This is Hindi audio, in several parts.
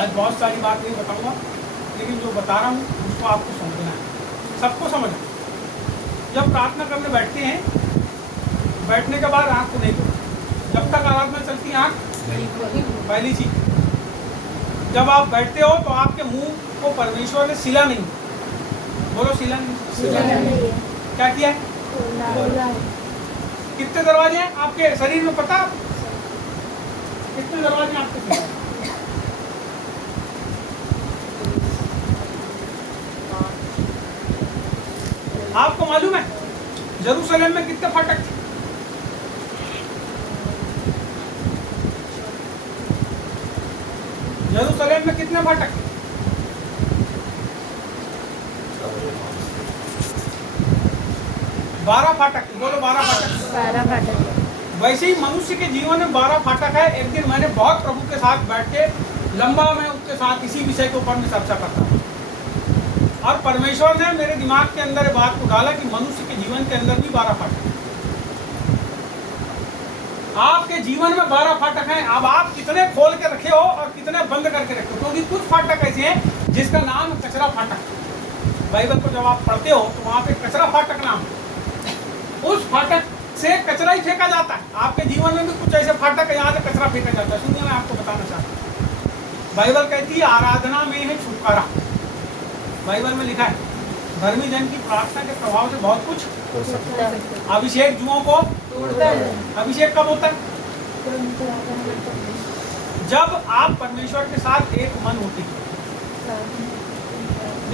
आज बहुत सारी बात नहीं बताऊंगा, लेकिन जो बता रहा हूँ उसको आपको समझना है, सबको समझना। जब प्रार्थना करने बैठते हैं, बैठने के बाद आँख को नहीं खोलते जब तक आराधना चलती है, आँख पहली चीज। जब आप बैठते हो तो आपके मुंह को परमेश्वर ने सिला नहीं, बोलो सिला नहीं, क्या किया है? कितने दरवाजे हैं आपके शरीर में, पता? कितने दरवाजे हैं आपके शरीर में? आपको मालूम है यरूशलेम में कितने फाटक थे? यरूशलेम में कितने फाटक? 12 फाटक। बोलो 12 फाटक। 12 फाटक। वैसे ही मनुष्य के जीवन में 12 फाटक है। एक दिन मैंने बहुत प्रभु के साथ बैठ के लंबा मैं उसके साथ इसी विषय के ऊपर में चर्चा करता हूँ, और परमेश्वर ने मेरे दिमाग के अंदर ये बात को डाला कि मनुष्य के जीवन के अंदर भी 12 फाटक है। आपके जीवन में 12 फाटक हैं। अब आप कितने खोल के रखे हो और कितने बंद करके रखे हो, क्योंकि कुछ फाटक ऐसे हैं जिसका नाम कचरा फाटक। बाइबल को जब आप पढ़ते हो तो वहां पे कचरा फाटक नाम है। उस फाटक से कचरा ही फेंका जाता है। आपके जीवन में भी कुछ ऐसे फाटक है यहाँ से कचरा फेंका जाता है। सुनिए, मैं आपको बताना चाहता हूँ, बाइबल कहती है आराधना में है छुटकारा। बाइबल में लिखा है धर्मी जन की प्रार्थना के प्रभाव से बहुत कुछ हो सकता है। अभिषेक जुओं को तोड़ता है। अभिषेक कब होता है? जब आप परमेश्वर के साथ एक मन होते,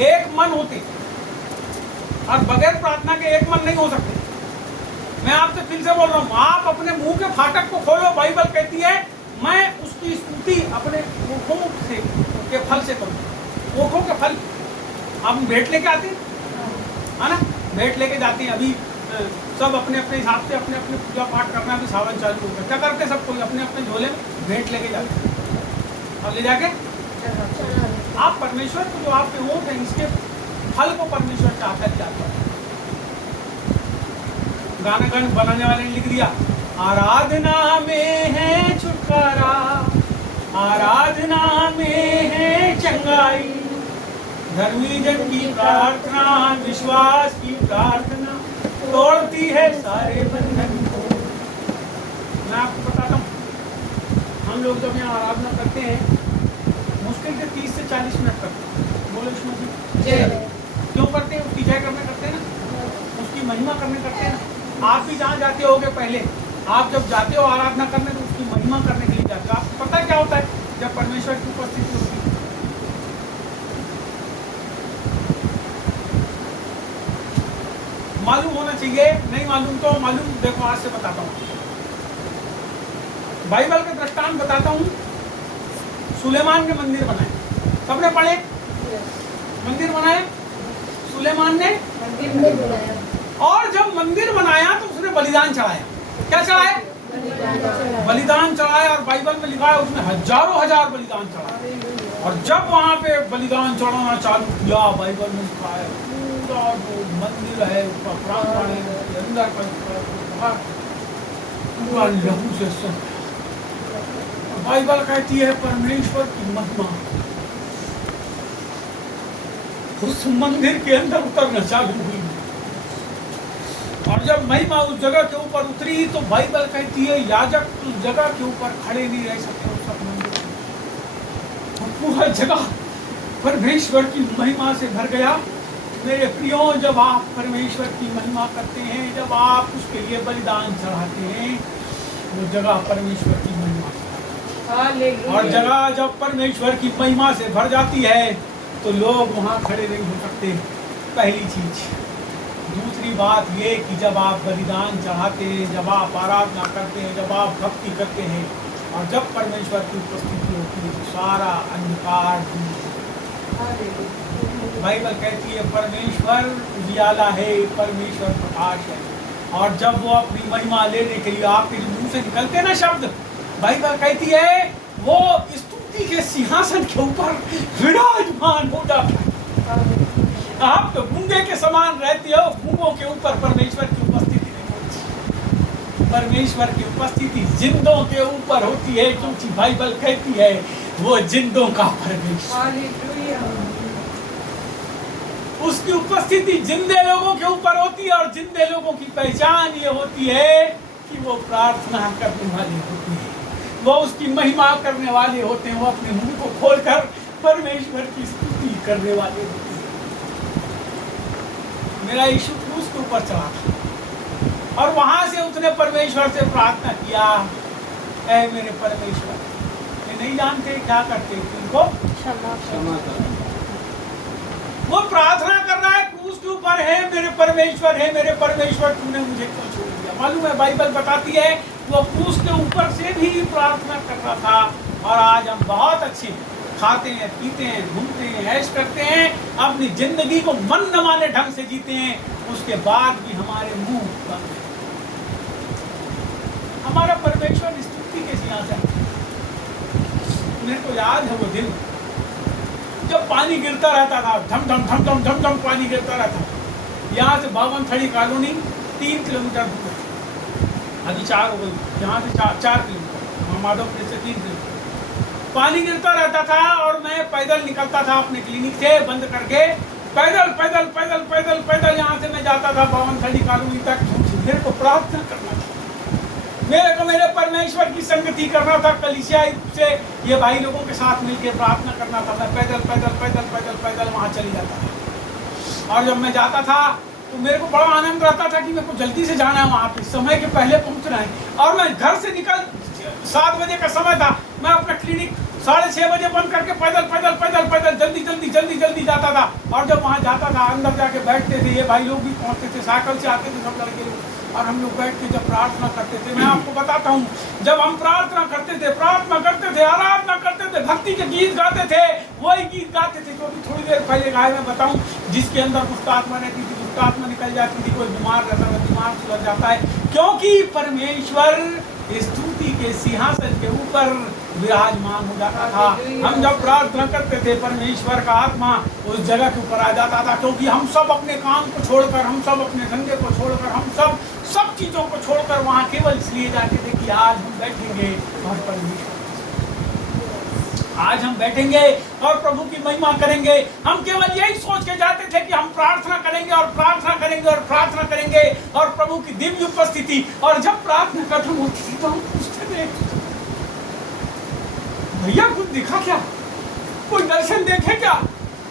एक मन होते, और बगैर प्रार्थना के एक मन नहीं हो सकते। मैं आपसे फिर से बोल रहा हूँ, आप अपने मुंह के फाटक को खोलो। बाइबल कहती है मैं उसकी स्तुति अपने ओठों से के फल से करूँ। ओठों के फल आप भेंट लेके आते हैं, है ना? भेंट लेके जाते हैं। अभी सब अपने अपने हिसाब से अपने अपने पूजा पाठ करना भी सावन चालू हो गया। क्या करते सब कोई अपने अपने झोले में भेंट लेके जाते हैं, और ले जाके आप परमेश्वर को जो आपके ओठ है इसके फल को परमेश्वर चाहता है। गाना गाने बनाने वाले ने लिख दिया आराधना में है छुटकारा, आराधना में है चंगाई, धर्मी जन की प्रार्थना विश्वास की प्रार्थना तोड़ती है सारे बंधन को। मैं आपको बताता हूँ, हम लोग जब यहाँ आराधना करते हैं मुश्किल से 30 से 40 मिनट करते हैं। बोलो यीशु मसीह जय। क्यों करते हैं? उसकी जय करने करते हैं ना, उसकी महिमा करने करते हैं ना। आप भी जहाँ जाते होगे, पहले आप जब जाते हो आराधना करने तो उसकी महिमा करने के लिए जाते हो। आपको पता है क्या होता है जब परमेश्वर की उपस्थिति होती है? मालूम होना चाहिए, नहीं मालूम तो मालूम। देखो आज से बताता हूँ, बाइबल का दृष्टांत बताता हूँ। सुलेमान के मंदिर बनाए, सबने पढ़े? मंदिर बनाए सुलेमान ने, और जब मंदिर बनाया तो उसने बलिदान चढ़ाया। क्या चढ़ाया? बलिदान चढ़ाया। और बाइबल में लिखा है उसने हजारों हजार बलिदान चढ़ाए। और जब वहां पे बलिदान चढ़ाना चालू किया, बाइबल में लिखा है पूरा जो मंदिर है उसका प्रांगण है अंदर का पूरा लहू से सब। बाइबल कहती है परमेश्वर की महिमा उस मंदिर के अंदर उतरना चालू हुई। और जब महिमा उस जगह के ऊपर उतरी तो बाइबल कहती है याजक उस जगह के ऊपर खड़े नहीं रह सकते। उस मंदिर पूरा जगह परमेश्वर की महिमा से भर गया। मेरे प्रियो, जब आप परमेश्वर की महिमा करते हैं, जब आप उसके लिए बलिदान चढ़ाते हैं, वो जगह परमेश्वर की महिमा से, और जगह जब परमेश्वर की महिमा से भर जाती है तो लोग वहाँ खड़े नहीं हो सकते। पहली चीज। दूसरी बात ये कि जब आप बलिदान चढ़ाते हैं, जब आप आराधना करते हैं, जब आप भक्ति करते हैं, और जब परमेश्वर की उपस्थिति होती है तो सारा अंधकार दूर। बाइबल कहती है परमेश्वर उजियाला है, परमेश्वर प्रकाश है। और जब वो अपनी महिमा लेने के लिए आपके मुंह से निकलते ना शब्द, बाइबल कहती है वो स्तुति के सिंहासन के ऊपर विराजमान हो जाता है। आप तो गूंगे के समान रहते हो, गूंगों के ऊपर परमेश्वर की उपस्थिति नहीं होती। परमेश्वर की उपस्थिति जिंदों के ऊपर होती है, क्योंकि बाइबल कहती है वो जिंदों का परमेश्वर, हालेलुया। उसकी उपस्थिति जिंदे लोगों के ऊपर होती है। और जिंदे लोगों की पहचान ये होती है कि वो प्रार्थना करने वाले होते हैं, वो उसकी महिमा करने वाले होते हैं, वो अपने मुंह को खोलकर परमेश्वर की स्तुति करने वाले होते हैं। मेरा यीशु क्रूस के ऊपर चढ़ा था और वहां से उसने परमेश्वर से प्रार्थना किया, ऐ मेरे परमेश्वर, ये नहीं जानते क्या करते उनको क्षमा कर। वो प्रार्थना कर रहा है क्रूस के ऊपर, है मेरे परमेश्वर, है मेरे परमेश्वर, तूने मुझे क्यों छोड़ दिया। मालूम है बाइबल बताती है वो क्रूस के ऊपर से भी प्रार्थना कर रहा था। और आज हम बहुत अच्छे खाते हैं, पीते हैं, घूमते हैं, ऐश करते हैं, अपनी जिंदगी को मन न माने ढंग से जीते हैं, उसके बाद भी हमारे मुंह बंद है। हमारा परमेश्वर स्तुति के सिंहासन। मेरे को याद है वो दिन जब पानी गिरता रहता था, धम धम धम धम धम धम पानी गिरता रहता। यहाँ से बावनथड़ी कॉलोनी 3 किलोमीटर दूर, अभी 4 हो गई, यहाँ से 4 किलोमीटर, माधवपुर से 3 किलोमीटर पानी गिरता रहता था। और मैं पैदल निकलता था अपने क्लिनिक से बंद करके, पैदल पैदल पैदल पैदल पैदल यहाँ से मैं जाता था बावनथड़ी कॉलोनी तक। मेरे को प्रार्थना करना था, मेरे को मेरे परमेश्वर की संगति करना था, कलीसिया से ये भाई लोगों के साथ मिलकर प्रार्थना करना था। मैं पैदल पैदल पैदल पैदल पैदल वहाँ चली जाता था। और जब मैं जाता था तो मेरे को बड़ा आनंद रहता था कि मेरे को जल्दी से जाना है, वहाँ पे समय के पहले पहुँचना है। और मैं घर से निकल 7 बजे का समय था, मैं अपना क्लिनिक 6:30 बजे बंद करके पैदल पैदल पैदल पैदल जल्दी जल्दी जल्दी जल्दी जाता था। और जब वहाँ जाता था अंदर जाके बैठते थे, ये भाई लोग भी पहुँचते थे, साइकिल से आते थे सब लड़के लोग, और हम लोग बैठ के जब प्रार्थना करते थे, मैं आपको बताता हूँ, जब हम प्रार्थना करते थे, प्रार्थना करते थे, आराधना करते थे, भक्ति के गीत गाते थे, वही गीत गाते थे जो अभी थोड़ी देर पहले गाए मैं बताऊँ, जिसके अंदर दुष्ट आत्मा रहती थी, दुष्ट आत्मा निकल जाती थी, कोई बीमार रहता है, बीमार सुलझ जाता है, क्योंकि परमेश्वर स्तुति के सिंहासन के ऊपर विराजमान हो जाता था। हम जब प्रार्थना करते थे, परमेश्वर का आत्मा उस जगह के ऊपर आ जाता था, क्योंकि हम सब अपने काम को छोड़कर, हम सब अपने धंधे को छोड़कर, हम सब चीजों को छोड़कर वहाँ केवल इसलिए जाते थे कि आज हम बैठेंगे और परमेश्वर, आज हम बैठेंगे और प्रभु की महिमा करेंगे। हम केवल यही सोच के जाते थे कि हम प्रार्थना करेंगे और प्रार्थना करेंगे और प्रार्थना करेंगे और प्रभु की दिव्य उपस्थिति। और जब प्रार्थना खत्म होती थी तो हम पूछते थे, भैया कुछ दिखा क्या, कोई दर्शन देखे क्या,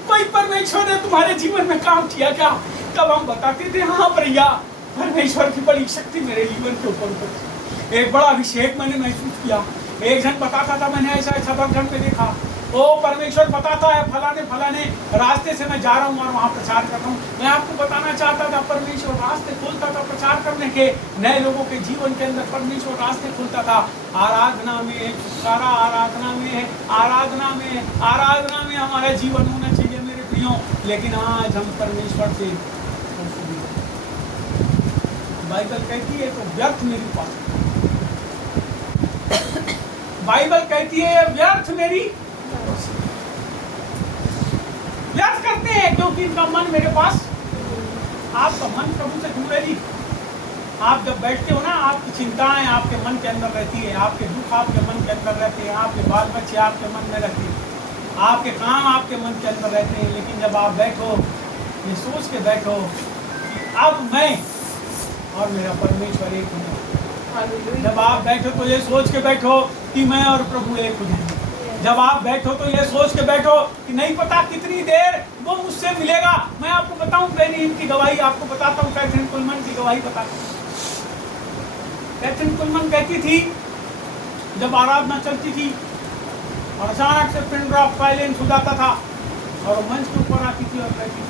कोई परमेश्वर ने तुम्हारे जीवन में काम किया क्या। तब हम बताते थे, हाँ भैया, परमेश्वर की बड़ी शक्ति मेरे जीवन के ऊपर, एक बड़ा अभिषेक मैंने महसूस किया। एक जन बताता था, मैंने ऐसा ऐसा बगल में देखा, वो परमेश्वर बताता है फलाने फलाने रास्ते से मैं जा रहा हूँ और वहाँ प्रचार कर रहा हूँ। मैं आपको बताना चाहता था, परमेश्वर रास्ते खोलता था प्रचार करने के, नए लोगों के जीवन के अंदर परमेश्वर रास्ते खोलता था। आराधना में छुटकारा, आराधना में, आराधना में, आराधना में हमारा जीवन होना चाहिए मेरे प्रियो। लेकिन आज हम परमेश्वर से, बाइबल कहती है तो व्यर्थ मेरी बात, बाइबल कहती है व्यर्थ मेरी, व्यर्थ करते हैं क्योंकि इनका मन मेरे पास, आपका मन प्रभु से दूर है जी। आप जब बैठते हो ना, आपकी चिंताएं आपके मन के अंदर रहती है, आपके दुख आपके मन के अंदर रहते हैं, आपके बाल बच्चे आपके मन में रहते हैं, आपके काम आपके मन के अंदर रहते हैं। लेकिन जब आप बैठो, ये सोच के बैठो कि अब मैं और मेरा परमेश्वर एक हूँ, जब आप बैठो तो ये सोच के बैठो कि मैं और प्रभु एक हो जाएंगे। जब आप बैठो तो ये सोच के बैठो कि नहीं पता कितनी देर वो मुझसे मिलेगा। मैं आपको बताऊं, मैंने इनकी गवाही आपको बताता हूँ, कैथरीन कुलमन की गवाही बताता हूँ। कैथरीन कुलमन कहती थी, जब आराधना चलती थी और अचानक से पिन ड्रॉप साइलेंस हो जाता था और मंच के ऊपर आती थी और कहती थी,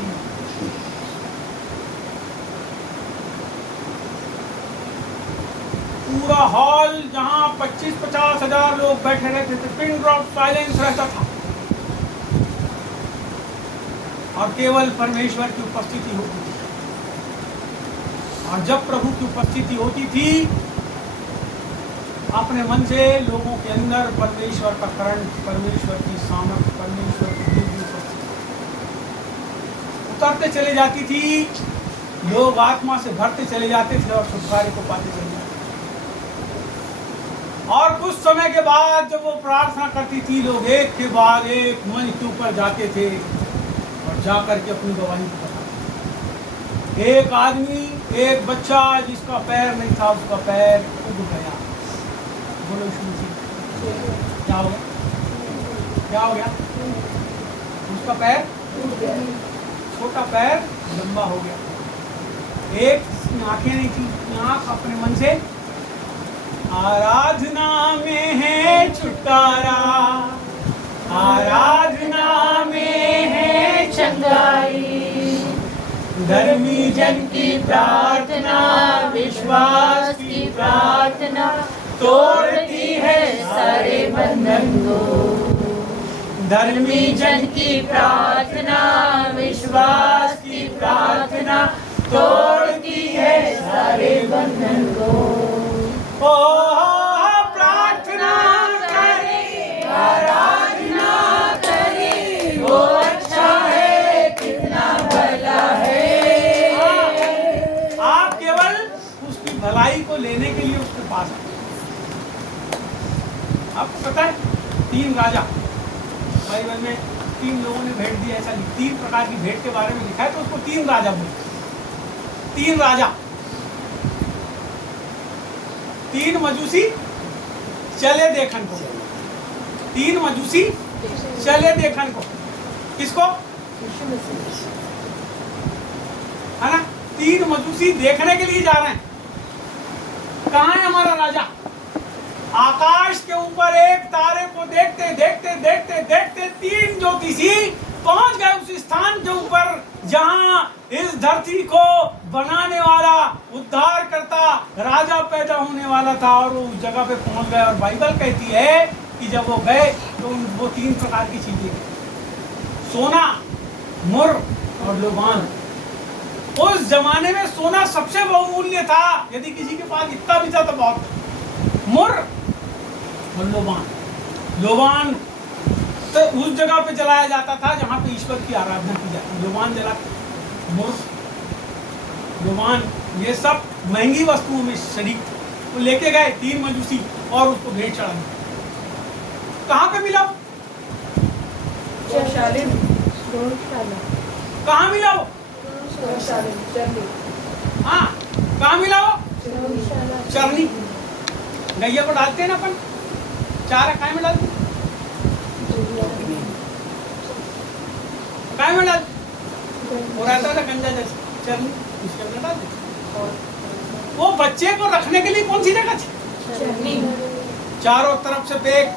पूरा हॉल जहां 25-50 हजार लोग बैठे रहते थे, पिन ड्रॉप साइलेंस रहता था और केवल परमेश्वर की उपस्थिति होती थी। और जब प्रभु की उपस्थिति होती थी, अपने मन से लोगों के अंदर परमेश्वर का करंट, परमेश्वर की सामर्थ, परमेश्वर की दिव्य उपस्थिति उतरते चले जाती थी, लोग आत्मा से भरते चले जाते थे और छुटकारे को पाते चले जाते थे। और कुछ समय के बाद जब वो प्रार्थना करती थी, लोग एक के बाद एक मंच के ऊपर जाते थे और जाकर के अपनी गवाही को बताते। एक आदमी, एक बच्चा जिसका पैर नहीं था, उसका पैर उग गया। बोलो यीशु मसीह। क्या हो गया? क्या हो गया? उसका पैर, छोटा पैर लंबा हो गया। एक की आंखें नहीं थी, आंख अपने मन से, आराधना में है छुटकारा, आराधना में है चंगाई, धर्मी जन की प्रार्थना, विश्वास की प्रार्थना तोड़ती है सारे बंधन को। धर्मी जन की प्रार्थना, विश्वास की प्रार्थना तोड़ती है सारे बंधन को। ओ प्रार्थना करे, आराधना करे, वो अच्छा है, कितना भला है। आप केवल उसकी भलाई को लेने के लिए उसके पास आए। आपको पता है 3 राजा बाइबल में, 3 लोगों ने भेंट दी, ऐसा 3 प्रकार की भेंट के बारे में लिखा है, तो उसको 3 राजा बोलते। 3 राजा, 3 मजूसी चले देखन को। 3 मजूसी चले देखन को। किसको? है ना? 3 मजूसी देखने के लिए जा रहे हैं। कहाँ है हमारा राजा? आकाश के ऊपर एक तारे को देखते देखते देखते देखते 3 ज्योतिषी पहुंच गए उस स्थान के ऊपर जहां इस धरती को बनाने वाला, उद्धार करता राजा पैदा होने वाला था, और वो उस जगह पे पहुंच गए। और बाइबल कहती है कि जब वो गए तो वो 3 प्रकार की चीजें, सोना, मुर और लोबान। उस जमाने में सोना सबसे बहुमूल्य था, यदि किसी के पास इतना भी था तो बहुत। मुर और लोबान, लोबान तो उस जगह पे जलाया जाता था जहाँ पे ईश्वर की आराधना की जाती। लोबान जला, मुर, लोबान, ये सब महंगी वस्तुओं में शरीक थे। वो लेके गए 3 मजूसी और उसको भेंट चढ़ा दिया। कहाँ पे मिला? कहाँ मिला वो? हाँ, कहाँ मिला वो? चरनी। गैया को डालते हैं ना अपन, चारा काय में डालते? काय में डालते? वो रहता था गंजा जैसे चरनी, उसके अंदर डालते। वो बच्चे को रखने के लिए कौन सी जगह थी? चारों तरफ से बेक।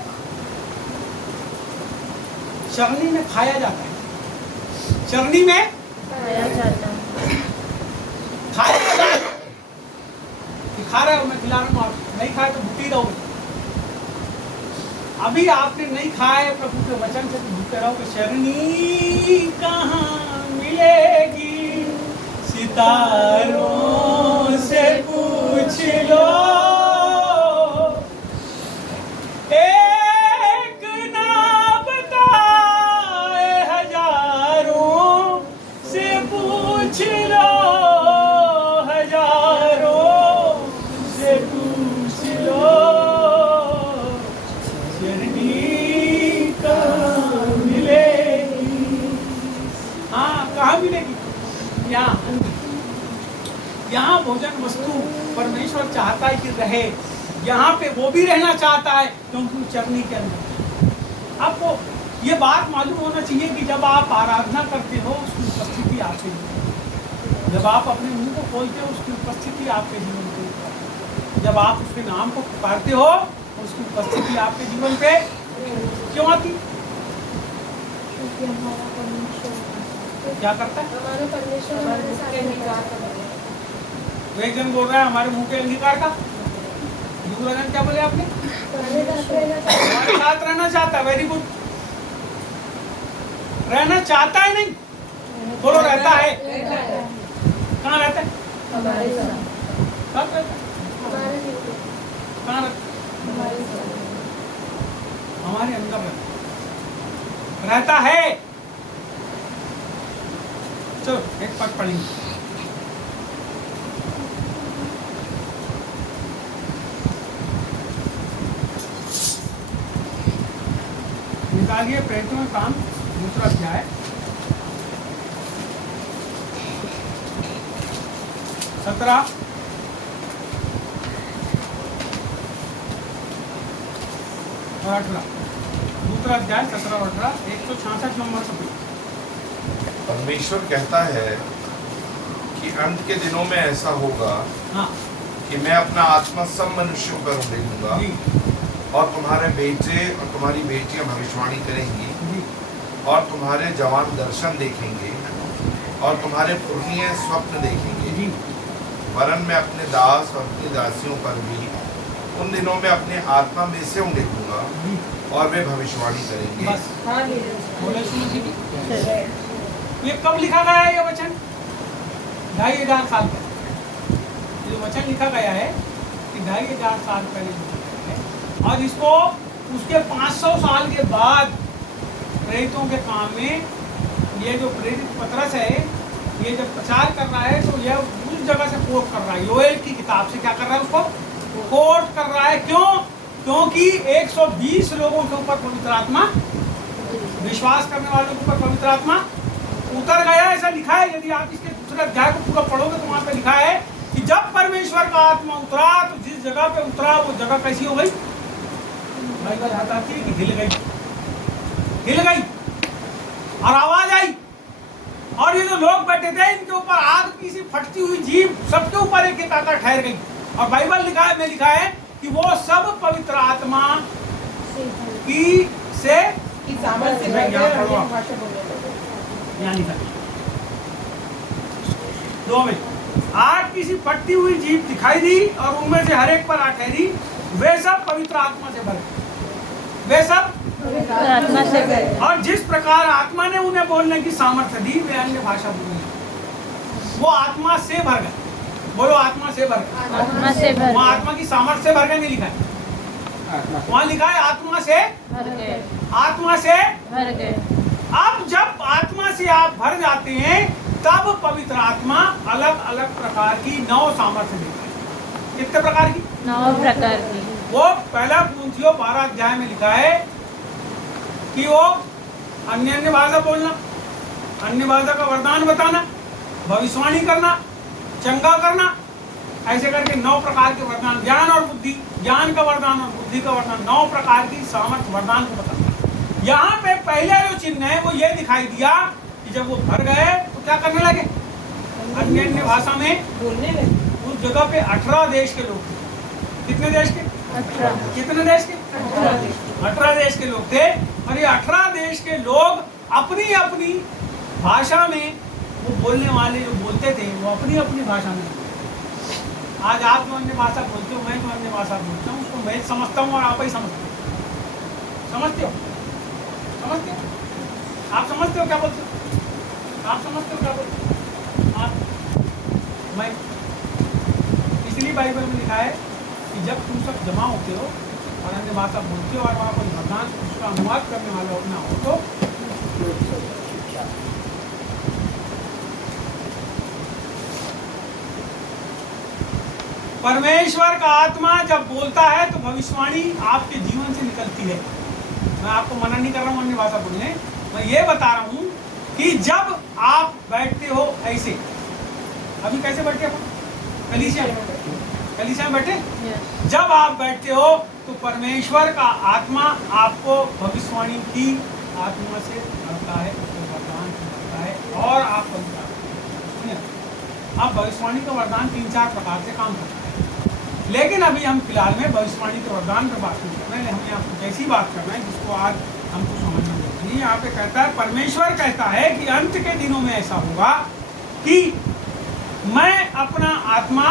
चरनी में खाया जाता है, चरनी में खाया जाता है। खा रहे हो, मैं खिला रहा हूँ, नहीं खाए तो भूखे रहोगे। अभी आपने नहीं खाए प्रभु के वचन से, भूखे रहोगे। शरणी कहाँ मिलेगी, सितारों से पूछ लो, एक ना बताए हजारों से पूछ लो, यहाँ भोजन वस्तु परमेश्वर चाहता है कि रहे, यहाँ पे वो भी रहना चाहता है क्योंकि चरनी के अंदर। आपको ये बात मालूम होना चाहिए कि जब आप आराधना करते हो उसकी उपस्थिति आपके जीवन, जब आप अपने मुंह को खोलते हो उसकी उपस्थिति आपके जीवन पे, जब आप उसके नाम को पुकारते हो उसकी उपस्थिति आपके जीवन पे क्यों आती? क्या करता है? हमारे परमेश्वर तो एक जन बोल रहा है हमारे मुंह के अंगीकार का, दूसरा जन क्या बोले आपने? हमारे साथ रहना चाहता है। Very good. रहना चाहता है नहीं, बोलो रहता है। कहाँ रहता है? हमारे साथ। कब रहता है? कहाँ रहता है? हमारे अंदर रहता है। चलो एक पाठ पढ़ेंगे। निकालिए प्रेरितों में काम, दूसरा अध्याय 17 और 18, दूसरा अध्याय 17 और 18, 166 नंबर का पेज। परमेश्वर कहता है कि अंत के दिनों में ऐसा होगा हाँ कि मैं अपना आत्मा सब मनुष्यों पर उड़ेलूंगा जी और तुम्हारे बेटे और तुम्हारी बेटियां भविष्यवाणी करेंगी जी और तुम्हारे जवान दर्शन देखेंगे और तुम्हारे पुरनिये स्वप्न देखेंगे। जी वरन मैं अपने दास और अपनी दासियों पर भी उन दिनों में अपने आत्मा में से उड़ेलूंगा जी। और वे भविष्यवाणी करेंगे। बस हालेलुया। बोले सुनो जी, ये कब लिखा गया है ये वचन? 2500 साल पहले ये वचन लिखा गया है कि 2500 साल पहले लिखा गया है, और इसको उसके 500 साल के बाद प्रेरितों के काम में ये जो प्रेरित पतरस है ये जब प्रचार कर रहा है तो यह उस जगह से कोट कर रहा है, योएल की किताब से क्या कर रहा है, उसको कोट कर रहा है। क्यों? क्योंकि 120 लोगों के ऊपर पवित्र आत्मा, विश्वास करने वालों के ऊपर पवित्र आत्मा उतर गया, ऐसा लिखा है। यदि आप इसके दूसरे अध्याय को पूरा पढ़ोगे तो वहां पे लिखा है कि जब परमेश्वर का आत्मा उतरा तो जिस जगह पे उतरा वो जगह कैसी हो गई? बाइबल बताती है कि हिल गई और आवाज आई, और ये जो लोग बैठे थे इनके ऊपर आग की सी फटती हुई जीभ सबके ऊपर एक एक आकर ठहर गई। और बाइबल में लिखा है कि वो सब पवित्र आत्मा की से सामर्थ्य मैं यहाँ बढ़ गया और पढ़ूंगा। अन्य भाषा बोलने लगे। यहाँ लिखा है 2 में, आग की सी फटती हुई जीभ दिखाई दी और उनमें से हर एक पर आ ठहरी। वे सब पवित्र आत्मा से भर गए, वे सब आत्मा से गए। और जिस प्रकार आत्मा ने उन्हें बोलने की सामर्थ्य दी वे अन्य भाषा बोले। वो आत्मा से भर गए। बोलो आत्मा से भर गए। आत्मा से भर वहाँ गए। आत्मा की सामर्थ्य से भर गए नहीं लिखा है, वहाँ लिखा है आत्मा से, भर गए। आत्मा से। भर गए। अब जब आत्मा से आप भर जाते हैं तब पवित्र आत्मा अलग अलग प्रकार की 9 सामर्थ्य देता है। कितने प्रकार की? 9 प्रकार की। वो पहला कुरिन्थियों 12 अध्याय में लिखा है कि वो अन्य भाषा बोलना, अन्य भाषा का वरदान बताना, भविष्यवाणी करना, चंगा करना, ऐसे करके 9 प्रकार के वरदान, ज्ञान और बुद्धि, ज्ञान का वरदान और बुद्धि का वरदान, 9 प्रकार की सामर्थ्य वरदान को बताना। यहाँ पे पहले जो चिन्ह है वो ये दिखाई दिया कि जब वो भर गए तो क्या करने लगे? अन्य भाषा में बोलने लगे। उस जगह पे 18 देश के लोग थे। कितने देश के? 18। कितने देश के? 18 देश के लोग थे। और ये 18 देश के लोग अपनी अपनी भाषा में, वो बोलने वाले जो बोलते थे वो अपनी अपनी भाषा में। आज आप जो अन्य भाषा बोलते हो, मैं जो अन्य भाषा बोलता हूँ उसको मैं समझता हूँ और आप ही समझते हो। समझते हो? समझते हो? आप समझते हो क्या बोलते हो? आप समझते हो क्या बोलते हो? आप मैं, इसलिए बाइबल में लिखा है कि जब तुम सब जमा होते हो और अन्य भाषा बोलते हो और वहाँ कोई वरदान उसका अनुवाद करने वाला अपना हो तो परमेश्वर का आत्मा जब बोलता है तो भविष्यवाणी आपके जीवन से निकलती है। मैं आपको मना नहीं कर रहा हूँ अन्य भाषा बोलने, मैं ये बता रहा हूँ कि जब आप बैठते हो ऐसे, अभी कैसे बैठे अपन? कलीसिया में बैठे। Yes। जब आप बैठते हो तो परमेश्वर का आत्मा आपको भविष्यवाणी की आत्मा से भरता है, उसके वरदान से भरता है और आप पवित्र आत्मा। अब भविष्यवाणी का वरदान 3-4 प्रकार से काम करता है, लेकिन अभी हम फिलहाल में भविष्यवाणी के वरदान पर बात नहीं कर रहे हैं। हमें यहाँ कुछ ऐसी बात करना है जिसको आज हमको समझना चाहिए। यहाँ पे कहता है, परमेश्वर कहता है कि अंत के दिनों में ऐसा होगा कि मैं अपना आत्मा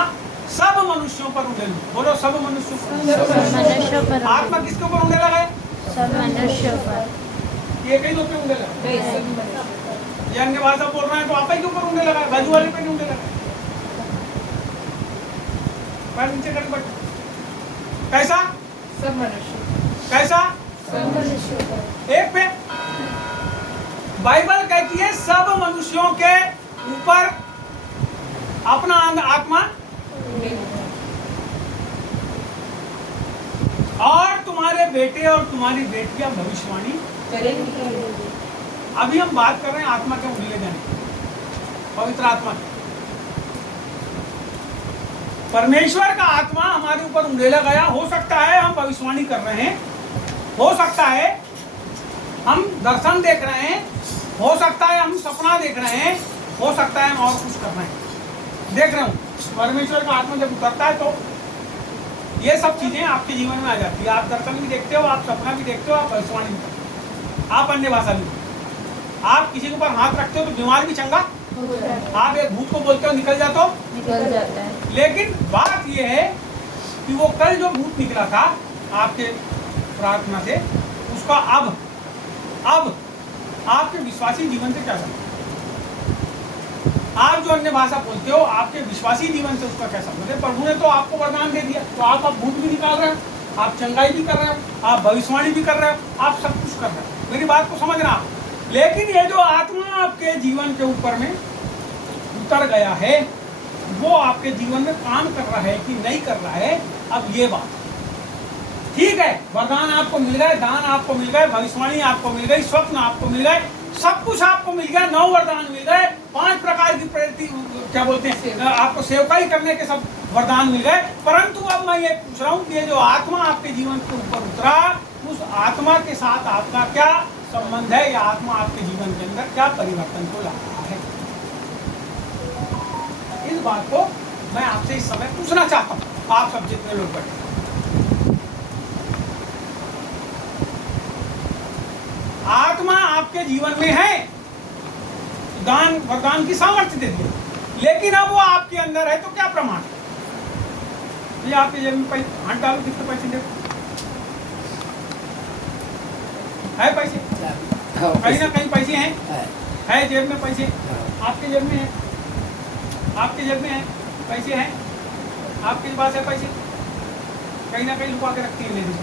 सब मनुष्यों पर उड़ेलूं। बोलो सब मनुष्यों पर। मनुष्यों पर। आत्मा किसके ऊपर उड़ने लगा है? सब मनुष्यों पर। ये कई लोग पे उड़ने लगा है। ये अन्य भाषा बोल रहे हैं तो आप ही के ऊपर उड़ने लगा है, बाजू वाले पे नहीं उड़ने लगा है। पैर नीचे करके बैठो। कैसा? सब मनुष्य। कैसा? सब मनुष्यों पर। एक पे बाइबल कहती है सब मनुष्यों के ऊपर अपना आत्मा और तुम्हारे तुम्हारे बेटे और तुम्हारी बेटियां भविष्यवाणी करेंगे। अभी हम बात कर रहे हैं आत्मा के उंगली जाने की, पवित्र आत्मा की। परमेश्वर का आत्मा हमारे ऊपर उंगेला गया। हो सकता है हम भविष्यवाणी कर रहे हैं, हो सकता है हम दर्शन देख रहे हैं, हो सकता है हम सपना देख रहे हैं, हो सकता है हम और कुछ कर रहे हैं। देख रहे हूँ परमेश्वर का आत्मा जब उतरता है तो ये सब चीजें आपके जीवन में आ जाती है। आप दर्शन भी देखते हो, आप सपना भी देखते हो, आप भविष्यवाणी भी करते हो, आप अन्य भाषा भी बोलते हो। आप किसी के ऊपर हाथ रखते हो तो बीमार भी चंगा, आप एक भूत को बोलते हो निकल जाते हो, निकल जाता है। लेकिन बात यह है कि वो कल जो भूत निकला था आपके प्रार्थना से, उसका अब आपके विश्वासी जीवन से क्या संबंध? आप जो अन्य भाषा बोलते हो, आपके विश्वासी जीवन से उसका क्या संबंध है? प्रभु ने तो आपको वरदान दे दिया, तो आप भूत भी निकाल रहे हो, आप चंगाई भी कर रहे हो, आप भविष्यवाणी भी कर रहे हो, आप सब कुछ कर रहे हो। मेरी बात को समझना आप। लेकिन ये जो आत्मा आपके जीवन के ऊपर में उतर गया है, वो आपके जीवन में काम कर रहा है कि नहीं कर रहा है, अब ये बात ठीक है। वरदान आपको मिल गए, दान आपको मिल गए, भविष्यवाणी आपको मिल गई, स्वप्न आपको मिल गए, सब कुछ आपको मिल गया, 9 वरदान मिल गए, 5 प्रकार की प्रेरित क्या बोलते हैं, आपको सेवकाई करने के सब वरदान मिल गए। परंतु अब मैं ये पूछ रहा हूँ कि ये जो आत्मा आपके जीवन के ऊपर उतरा, उस आत्मा के साथ आपका क्या संबंध है, या आत्मा आपके जीवन के अंदर क्या परिवर्तन को ला रहा है? इस बात को मैं आपसे इस समय पूछना चाहता हूँ, आप सब जितने लोग बैठे। आत्मा आपके जीवन में है, दान वरदान की सामर्थ्य दे दिया, लेकिन अब वो आपके अंदर है तो क्या प्रमाण है? ये आपके जेब में पैसे हाथ डालो, कितने पैसे देखो, है पैसे? कहीं ना कहीं पैसे हैं, है जेब में पैसे, आपके जेब में है, आपके जेब में है पैसे हैं, आपके पास है पैसे, कहीं ना कहीं लुका के रखती है लेडीज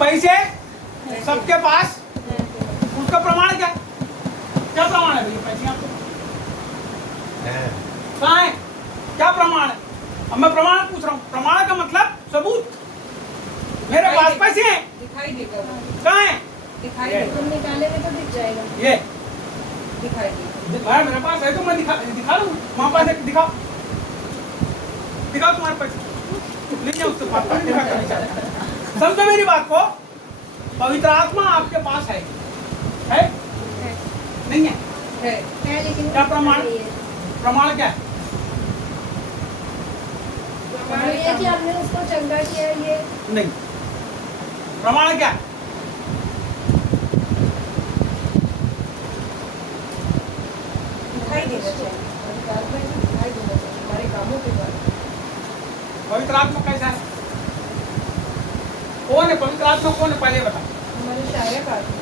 पैसे सबके पास। उसका प्रमाण क्या प्रमाण है भैया? पैसे आपको कहाँ है? क्या प्रमाण है? अब मैं प्रमाण पूछ रहा हूँ। प्रमाण का मतलब सबूत। मेरे पास पैसे हैं, दिखाई देगा, कहाँ है? दिखाई देगा, तुम निकालेंगे तो दिख जाएगा। ये दिखाई देगा। मेरे पास है तो मैं दिखा लूँ, वहाँ पास है, दिखाओ तुम्हारे पैसे, नहीं है उसके पास पैसे, दिखा। समझो मेरी बात को, पवित्र आत्मा आपके पास है नहीं है? है लेकिन क्या प्रमाण? प्रमाण क्या है? प्रमाण ये कि हमने उसको चंगा किया, ये नहीं। प्रमाण क्या है? दिखाई देना चाहिए, अधिकार में दिखाई देना चाहिए हमारे कामों के द्वारा। पवित्र आत्मा कैसा है? कौन है पवित्र आत्मा? कौन है पहले बता। हमारे सहायक आत्मा।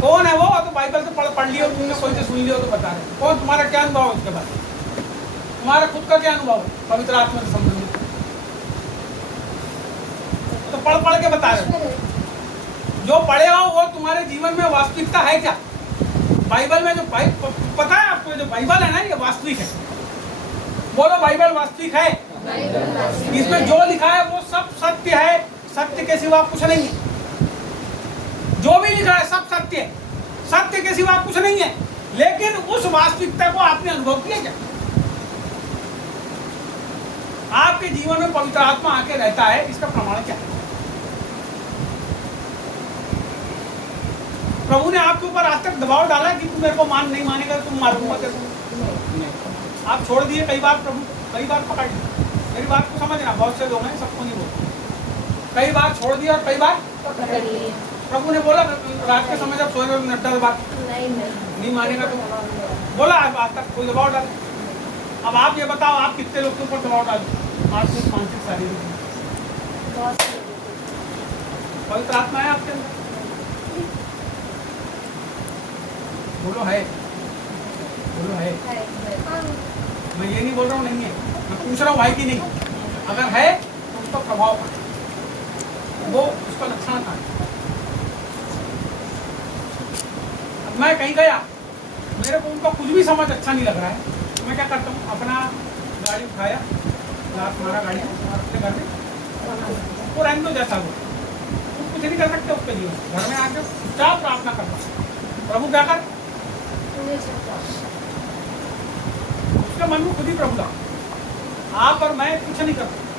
कौन है वो? तो बाइबल से पढ़ लियो तुमने, कोई से सुन लियो तो बता रहे। कौन? तुम्हारा क्या अनुभव है उसके बाद? तुम्हारा खुद का क्या अनुभव है पवित्र आत्मा से संबंधित? तो पढ़ के बता रहे हो। जो पढ़े हो वो तुम्हारे जीवन में वास्तविकता है क्या? बाइबल में जो पता है आपको, जो बाइबल है ना, ये वास्तविक है। बोलो बाइबल वास्तविक है। इसमें जो लिखा है वो सब सत्य है, सत्य के सिवा कुछ नहीं है। जो भी लिखा है सब सत्य है, सत्य के सिवा कुछ नहीं है। लेकिन उस वास्तविकता को आपने अनुभव किया क्या? आपके जीवन में पवित्र आत्मा आके रहता है, इसका प्रमाण क्या है? प्रभु ने आपके ऊपर आज तक दबाव डाला कि तू मेरे को नहीं मानेगा तुम मारूंगा तेरे को। आप छोड़ दिए कई बार, प्रभु कई बार पकड़ लिए। मेरी बात को समझना, बहुत से लोग हैं, सबको नहीं बोलते। कई बार छोड़ दिया और कई बार पकड़ लिए। प्रभु ने बोला रात के समय जब सोए रहे 10 बार नहीं मानेगा तो बोला, आज तक कोई दबाव डाले। अब आप ये बताओ, आप कितने लोग के ऊपर दबाव डाले? आत्मिक, मानसिक, शारीरिक? पवित्र आत्मा है आपके अंदर? बोलो है, बोलो है। मैं ये नहीं बोल रहा हूँ नहीं है, मैं पूछ रहा हूँ भाई कि नहीं। अगर है तो उसका प्रभाव है, वो उसका लक्षण था। अब मैं कहीं गया, मेरे को उनका कुछ भी समझ अच्छा नहीं लग रहा है, तो मैं क्या करता हूँ, अपना गाड़ी उठाया, रात मारा गाड़ी अपने घर में, वो रहने दो जैसा हो, कुछ नहीं कर सकते उसके जीवन में। घर में आके क्या प्रार्थना करना, प्रभु क्या कर, उसके मन में खुद ही प्रभु था। आप और मैं कुछ नहीं कर सकते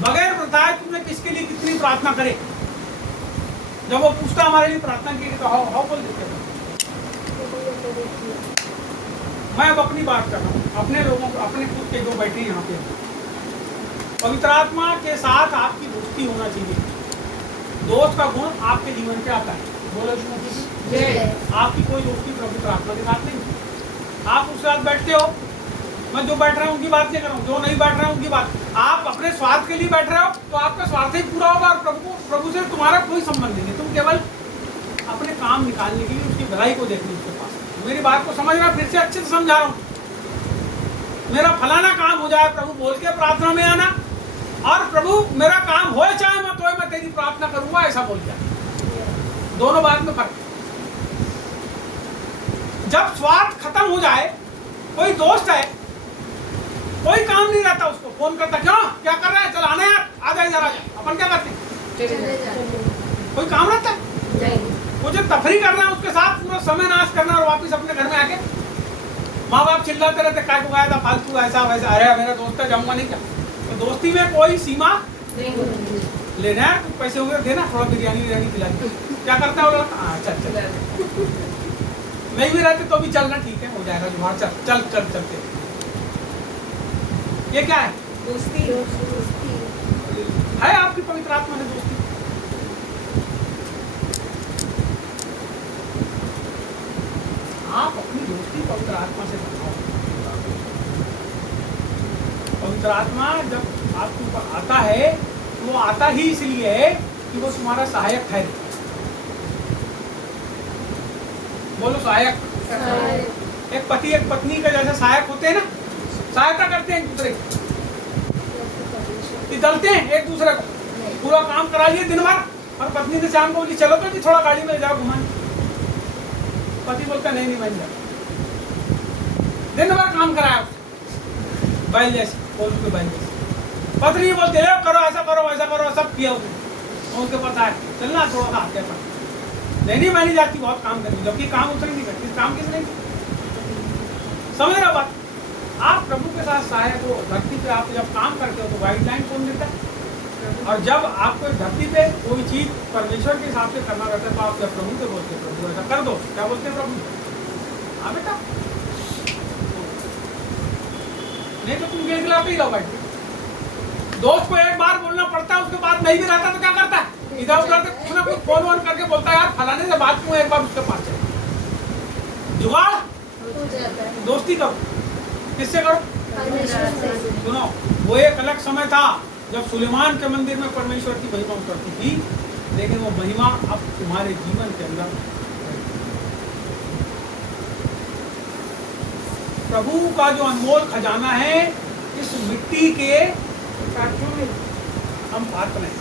बगैर बताए तुमने किसके लिए कितनी प्रार्थना करे। जब वो पूछता हमारे लिए प्रार्थना की तो हाउ बोल देते हैं। मैं अब अपनी बात कर रहा हूँ, अपने लोगों को, अपने खुद के जो बैठे यहाँ पे, पवित्र आत्मा के साथ आपकी दोस्ती होना चाहिए। दोस्त का गुण आपके जीवन पे आता है। बोलो जी, आपकी कोई दोस्ती पवित्र आत्मा के साथ नहीं। आप उसके साथ बैठते हो, मैं जो बैठ रहा हूँ उनकी बात नहीं कर रहा हूँ, जो नहीं बैठ रहा हूँ उनकी बात। आप अपने स्वार्थ के लिए बैठ रहे हो तो आपका स्वार्थ ही पूरा होगा और प्रभु से तुम्हारा कोई संबंध नहीं है। तुम केवल अपने काम निकालने के लिए उसकी भलाई को देखने उसके पास। मेरी बात को समझ रहा, फिर से अच्छे से समझा रहा हूँ। मेरा फलाना काम हो जाए प्रभु बोल के प्रार्थना में आना, और प्रभु मेरा काम हो चाहे मैं तेरी प्रार्थना करूंगा ऐसा बोल दिया। दोनों बात में फर्क। जब स्वार्थ खत्म हो जाए, कोई दोस्त है, कोई काम नहीं रहता, उसको फोन करता, क्यों क्या कर रहा है, चल आना यार, आ जा इधर आ जा। अपन क्या करते हैं, कोई काम रहता है, मुझे तफरी करना है उसके साथ, पूरा समय नाश करना और वापस अपने घर में आके माँ बाप चिल्लाते रहते, क्या को गया था फालतू ऐसा वैसा, अरे मेरा दोस्त है जाऊंगा नहीं क्या। तो दोस्ती में कोई सीमा नहीं। लेना है कुछ पैसे वगैरह देना, थोड़ा बिरयानी खिला दी, क्या करता है वो लोग, चल नहीं भी रहते तो भी चलना, ठीक है हो जाएगा जुगाड़, चल चलते। ये क्या है, दोस्ती है आपकी पवित्र आत्मा से दोस्ती। आप अपनी दोस्ती पवित्र आत्मा से बनाओ। पवित्र आत्मा जब आपके ऊपर आता है तो वो आता ही इसलिए है कि वो तुम्हारा सहायक है। बोलो सहायक। एक पति एक पत्नी का जैसे सहायक होते हैं ना, सहायता करते हैं एक दूसरे की, दलते हैं एक दूसरे को, पूरा काम करा लिए दिन भर, और पत्नी ने शाम को बोली चलो तो थोड़ा गाड़ी में जाओ घुमाने, पति बोलता नहीं बन जाए, दिन भर काम कराया बैल जैसे, बोल के बैल जैसे। पत्नी बोलते करो ऐसा करो वैसा करो, सब किया उसने, उनके पता है चलना थोड़ा सा आते पर नहीं मैं नहीं जाती, बहुत काम करती, जबकि काम उतना नहीं करती, काम किसने समझ रहा बात। आप प्रभु के साथ सहायक हो, धरती पे आप जब काम करते हो तो गाइडलाइन कौन देता है, और जब आपको धरती पे कोई चीज परमेश्वर के हिसाब से करना रहता है तो आप जब प्रभु से बोलते प्रभु ऐसा कर दो, क्या बोलते हैं प्रभु, हाँ बेटा, नहीं तो तुम गिड़गिड़ाते ही रहो बैठ। दोस्त को एक बार बोलना पड़ता है, उसके बाद नहीं भी रहता तो क्या करता है, इधर उधर से कुछ ना कुछ फोन वोन करके बोलता है यार फलाने से बात क्यों, एक बार उसके पास चले। जुगाड़ दोस्ती करो, किससे करो, सुनो। वो एक अलग समय था जब सुलेमान के मंदिर में परमेश्वर की महिमा उतरती थी, लेकिन वो महिमा अब तुम्हारे जीवन के अंदर। प्रभु का जो अनमोल खजाना है, इस मिट्टी के हम पात्र हैं,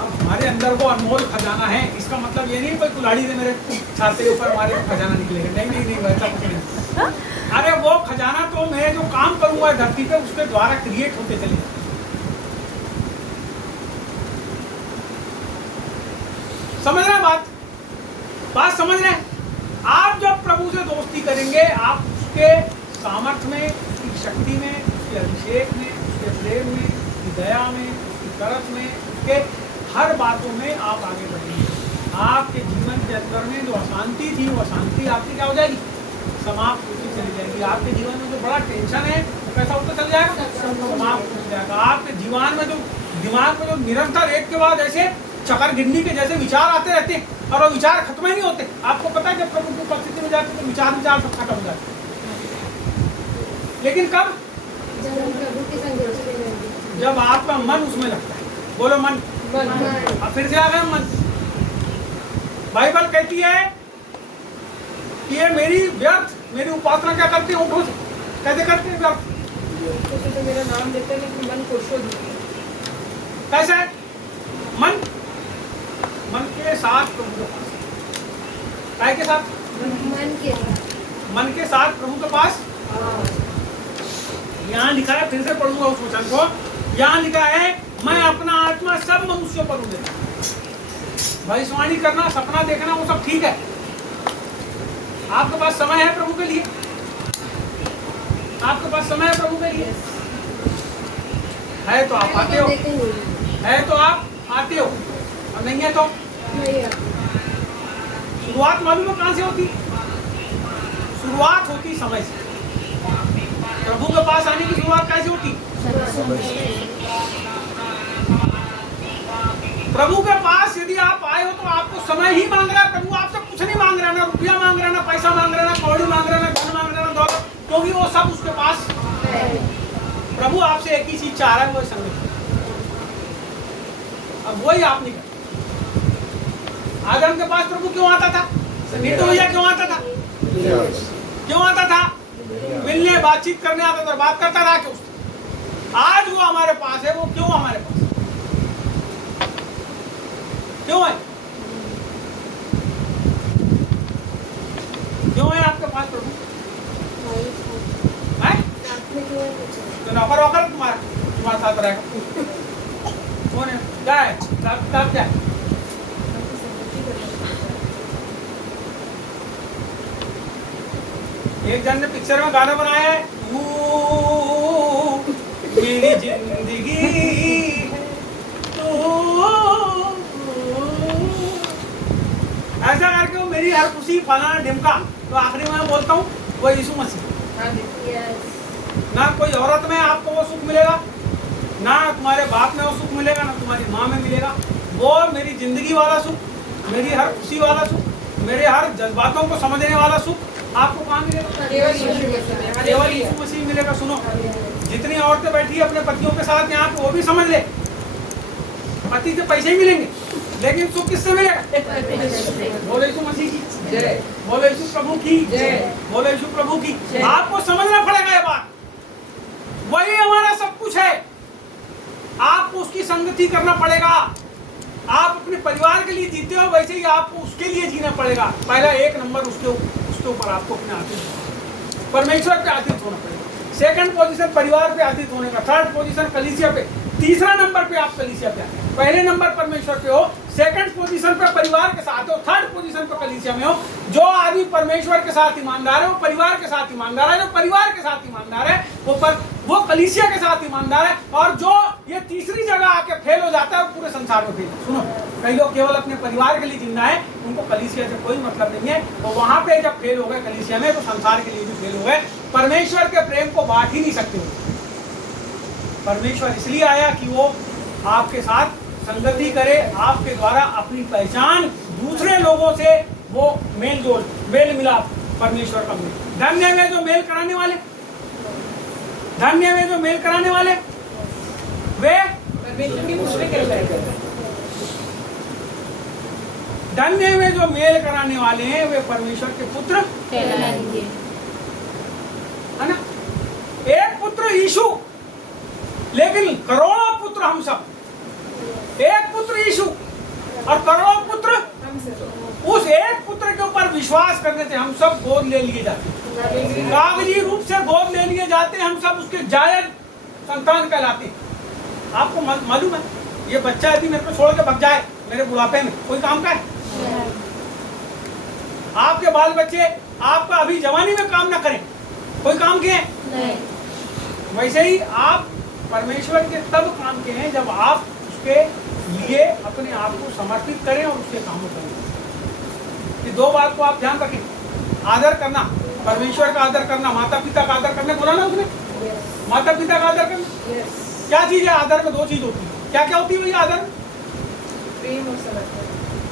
अब हमारे अंदर वो अनमोल खजाना है। इसका मतलब ये नहीं कोई कुल्हाड़ी से मेरे छाते के ऊपर हमारे खजाना निकलेगा, नहीं वैसा कुछ नहीं। अरे वो खजाना तो मैं जो काम करूंगा धरती पे उसके द्वारा क्रिएट होते चले जाते। समझ रहे बात समझ रहे हैं। आप जब प्रभु से दोस्ती करेंगे, आप उसके सामर्थ्य में, उसकी शक्ति में, उसके अभिषेक में, उसके प्रेम में, उसकी दया में, उसकी तरस में, उसके हर बातों में आप आगे बढ़ेंगे। आपके जीवन के अंदर में जो अशांति थी, वो अशांति आपकी क्या हो जाएगी, समाप्त होती चली जाएगी। आपके जीवन में जो बड़ा टेंशन है वो कैसा होता चल जाएगा, समाप्त हो जाएगा। आपके जीवन में जो दिमाग में जो निरंतर एक के बाद ऐसे चकर गिननी के जैसे विचार आते रहते हैं, और वो विचार खत्म ही नहीं होते। आपको पता है जब प्रभु की उपस्थिति में जाते तो विचार सब खत्म हो जाते, लेकिन कब, जब आपका मन उसमें लगता है। बोलो मन। अब फिर से आ गए मन। बाइबल कहती है कि ये मेरी उपासना क्या करती है, उठो से कैसे करते हैं व्यर्थ, तो मेरा नाम देते हैं लेकिन मन को शोध कैसे है? मन के साथ प्रभु के पास, काय के साथ, मन के साथ प्रभु के पास। यहाँ लिखा है, फिर से पढ़ूंगा उस वचन को। यहाँ लिखा है, मैं अपना आत्मा सब मनुष्यों पर हूँ देता। भविष्यवाणी करना, सपना देखना, वो सब ठीक है। आपके पास समय है प्रभु के लिए? आपके पास समय है प्रभु के लिए? है तो आप आते हो, है तो आप आते हो, और नहीं है तो शुरुआत मालूम है कहां से होती? शुरुआत होती समय से। प्रभु के पास आने की शुरुआत कैसे होती? प्रभु के पास यदि आप आए हो तो आपको समय ही मांग रहा है। प्रभु आपसे कुछ नहीं मांग रहा, ना रुपया मांग रहा, ना पैसा मांग रहा, ना कौड़ी मांग रहा, ना धन मांग रहा, ना दौलत, क्योंकि वो सब उसके पास। प्रभु आपसे एक ही चीज चाह रहा है, वो संगति। अब वही आप नहीं करते। आदम के पास प्रभु क्यों आता था? नीतू भैया क्यों आता था? क्यों आता था? मिलने, बातचीत करने आता था, बात करता रहा क्यों? आज वो हमारे पास है, वो क्यों हमारे पास? क्यों है? क्यों है आपके पास प्रभु? है? तो नौकर वोकर तुम्हारे साथ रहेगा। कौन है? क्या है? किताब क्या है? एक जन ने पिक्चर में गाना बनाया है, मेरी जिंदगी ऐसा करके वो मेरी हर खुशी फलाना ढिमका। तो आखिरी में बोलता हूँ, वो यीशु मसीह। ना कोई औरत में आपको वो सुख मिलेगा, ना तुम्हारे बाप में वो सुख मिलेगा, ना तुम्हारी माँ में मिलेगा। वो मेरी जिंदगी वाला सुख, मेरी हर खुशी वाला सुख, मेरे हर जज्बातों को समझने वाला सुख आपको कहाँ मिलेगा? केवल यीशु मसीह मिलेगा। सुनो, जितनी औरतें बैठी है अपने पतियों के साथ यहाँ पे, वो भी समझ ले, पति से पैसे ही मिलेंगे, लेकिन सुख किससे मिलेगा? बोले यीशु मसीह की जय, बोले यीशु प्रभु की जय, बोले यीशु प्रभु की। आपको समझना पड़ेगा ये बात, वही हमारा सब कुछ है। आपको उसकी संगति करना पड़ेगा। आप अपने परिवार के लिए जीते हो, वैसे ही आपको उसके लिए जीना पड़ेगा। पहला एक नंबर उसके ऊपर आपको अपने आतीत, परमेश्वर पे आतीत होना पड़ेगा। सेकंड पोजीशन परिवार पे आतीत होने का, थर्ड पोजीशन कलीसिया पे, तीसरा नंबर पे आप कलीसिया पे आते। पहले नंबर परमेश्वर पे हो, सेकंड पोजीशन पे परिवार के साथ हो, थर्ड पोजीशन पे कलीसिया में हो। जो आदमी परमेश्वर के साथ ईमानदार है वो परिवार के साथ ईमानदार है, जो परिवार के साथ ईमानदार है वो कलीसिया के साथ ईमानदार है। और जो ये तीसरी जगह आके फेल हो जाता है वो पूरे संसार में फेल। सुनो, कई लोग केवल अपने परिवार के लिए जिंदा है, उनको कलीसिया से कोई मतलब नहीं है। वो वहां पे जब फेल हो गए कलीसिया में, तो संसार के लिए भी फेल हो गए। परमेश्वर के प्रेम को बांट ही नहीं सकते हो। परमेश्वर इसलिए आया कि वो आपके साथ संगति करे, आपके द्वारा अपनी पहचान दूसरे लोगों से वो मेल जोल, मेल मिलाप परमेश्वर का मिले। धन्य में जो मेल कराने वाले, धन्य में जो मेल कराने वाले वे परमेश्वर की पुत्र कहलाएंगे। धन्य में जो मेल कराने वाले हैं वे परमेश्वर के पुत्र कहलाएंगे, है ना? एक पुत्र यीशु, लेकिन करोड़ों पुत्र हम सब। एक पुत्र यीशु और करोड़ों पुत्र उस एक पुत्र के ऊपर विश्वास करने से हम सब गोद ले लिए जाते हैं, कागजी रूप से गोद ले लिए जाते हैं। हम सब उसके जायज संतान कहलाते हैं। आपको मालूम है, ये बच्चा यदि मेरे को छोड़ के भग जाए मेरे बुढ़ापे में, कोई काम का है? आपके बाल बच्चे आपका अभी जवानी में काम ना करें, कोई काम के हैं? वैसे ही आप परमेश्वर के तब काम के हैं जब आप उसके लिए अपने आप को समर्पित करें और उसके कामों करें। ये दो बात को आप ध्यान रखें। आदर करना, परमेश्वर का आदर करना, माता पिता का आदर करने बोला ना उसने। माता पिता का आदर करना क्या चीज है? आदर में दो चीज होती है। क्या क्या होती है भैया आदर में? प्रेम और समर्पण।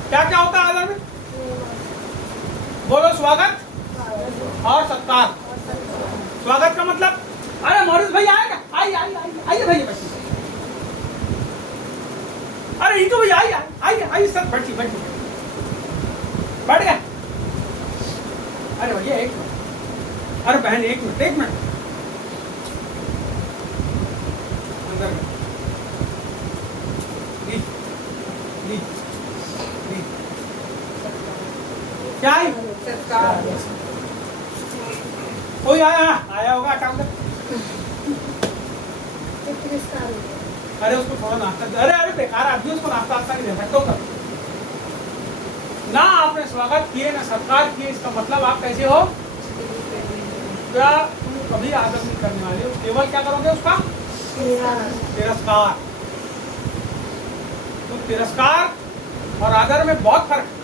क्या क्या होता है आदर में? बोलो, स्वागत और सत्कार। स्वागत का मतलब, अरे मौर्य भैया आएगा, आइए भैया, अरे ये तो भैया आइए सर, बैठिए बैठ गए। अरे भैया एक मिनट, अरे बहन एक मिनट अंदर क्या है? कोई आया होगा, हटा तिरस्कार हो गया। अरे उसको थोड़ा नाश्ता, अरे बेकार आदमी, उसको नाश्ता वास्ता नहीं दे सकते हो। ना आपने स्वागत किए ना सत्कार किए, इसका मतलब आप कैसे हो? क्या तुम कभी आदर नहीं करने वाले हो, केवल क्या करोगे उसका? तिरस्कार। तो तिरस्कार और आदर में बहुत फर्क है।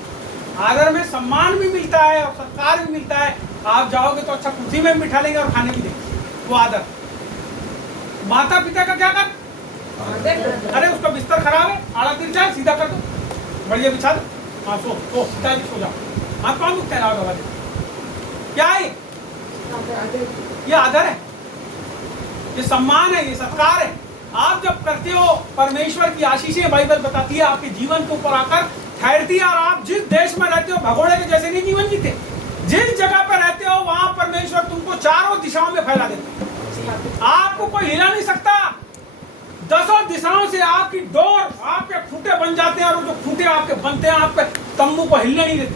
आदर में सम्मान भी मिलता है और सत्कार भी मिलता है। आप जाओगे तो अच्छा कुर्सी में बिठा लेंगे और खाने भी देंगे, वो आदर। माता पिता का क्या कर? अरे उसका बिस्तर खराब है, आड़ा तिरछा है, सीधा कर दो, बढ़िया बिछा दो, हाँ सो पिताजी सो जाओ। हाँ कौन दुखता है वाले? क्या है ये? आदर है, ये सम्मान है, ये सत्कार है। आप जब करते हो, परमेश्वर की आशीषें बाइबल बताती है आपके जीवन के ऊपर आकर ठहरती है। और आप जिस देश में रहते हो भगोड़े के जैसे नहीं जीवन जीते। जिस जगह पर रहते हो वहां परमेश्वर तुमको चारों दिशाओं में फैला देता। आपको कोई हिला नहीं सकता। 10 दिशाओं से आपकी डोर, आपके खूंटे बन जाते हैं और वो जो खूंटे आपके बनते हैं आपके तंबू को हिलने नहीं देते।